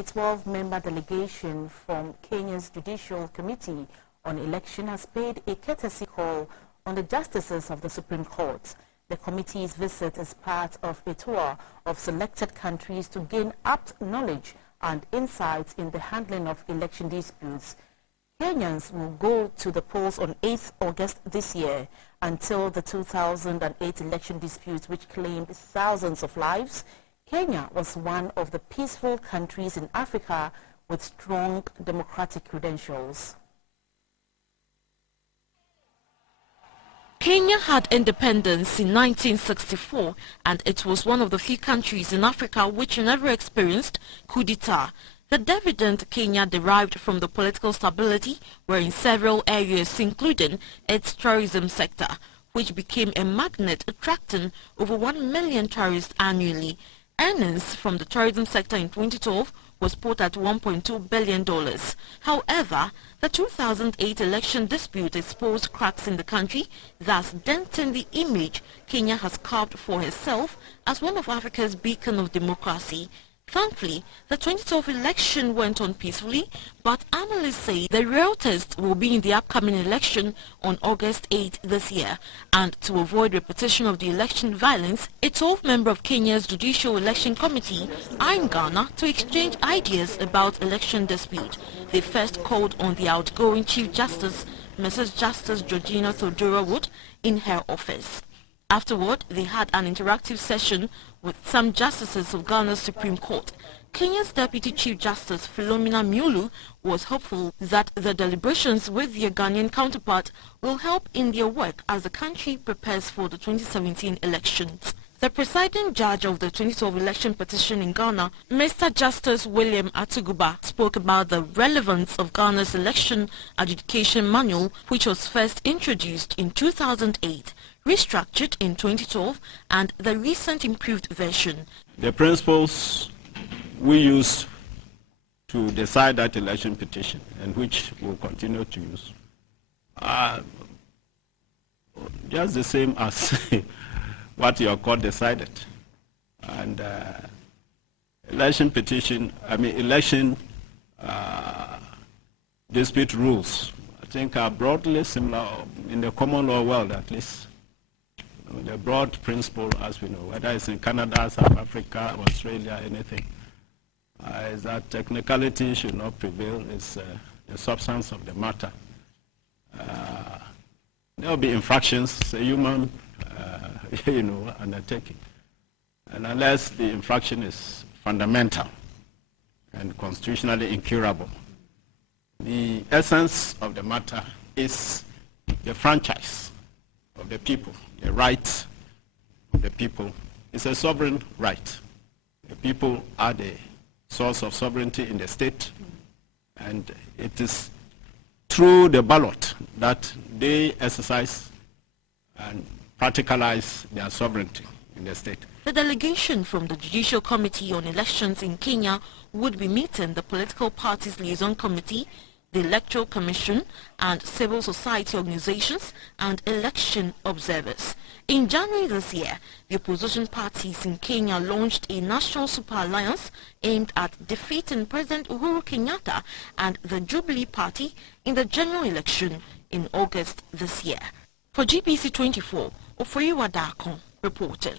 A 12-member delegation from Kenya's Judicial Committee on Election has paid a courtesy call on the justices of the Supreme Court. The committee's visit is part of a tour of selected countries to gain apt knowledge and insights in the handling of election disputes. Kenyans will go to the polls on 8th August this year. Until the 2008 election disputes, which claimed thousands of lives, Kenya was one of the peaceful countries in Africa with strong democratic credentials. Kenya had independence in 1964, and it was one of the few countries in Africa which never experienced coup d'etat. The dividend Kenya derived from the political stability were in several areas, including its tourism sector, which became a magnet attracting over 1 million tourists annually. Earnings from the tourism sector in 2012 was put at $1.2 billion. However, the 2008 election dispute exposed cracks in the country, thus denting the image Kenya has carved for herself as one of Africa's beacon of democracy. Thankfully, the 2012 election went on peacefully, but analysts say the real test will be in the upcoming election on August 8 this year. And to avoid repetition of the election violence, a 12-member of Kenya's Judicial Election Committee are in Ghana to exchange ideas about election dispute. They first called on the outgoing Chief Justice, Mrs. Justice Georgina Thodora Wood, in her office. Afterward, they had an interactive session with some justices of Ghana's Supreme Court. Kenya's Deputy Chief Justice Philomena Mulu was hopeful that the deliberations with their Ghanaian counterpart will help in their work as the country prepares for the 2017 elections. The presiding judge of the 2012 election petition in Ghana, Mr. Justice William Atuguba, spoke about the relevance of Ghana's election adjudication manual, which was first introduced in 2008, restructured in 2012, and the recent improved version. The principles we use to decide that election petition, and which we'll continue to use, are just the same as what your court decided. And election dispute rules, I think, are broadly similar in the common law world, at least. The broad principle, as we know, whether it's in Canada, South Africa, Australia, anything, is that technicality should not prevail. It's the substance of the matter. There will be infractions. It's a human, undertaking. And unless the infraction is fundamental and constitutionally incurable, the essence of the matter is the franchise of the people, the right of the people. It's a sovereign right. The people are the source of sovereignty in the state, and it is through the ballot that they exercise and practicalize their sovereignty in the state. The delegation from the Judicial Committee on Elections in Kenya would be meeting the Political Parties Liaison Committee, the Electoral Commission, and civil society organizations and election observers. In January this year, the opposition parties in Kenya launched a national super alliance aimed at defeating President Uhuru Kenyatta and the Jubilee Party in the general election in August this year. For GBC 24, Ofoyiwa Dakon reporting.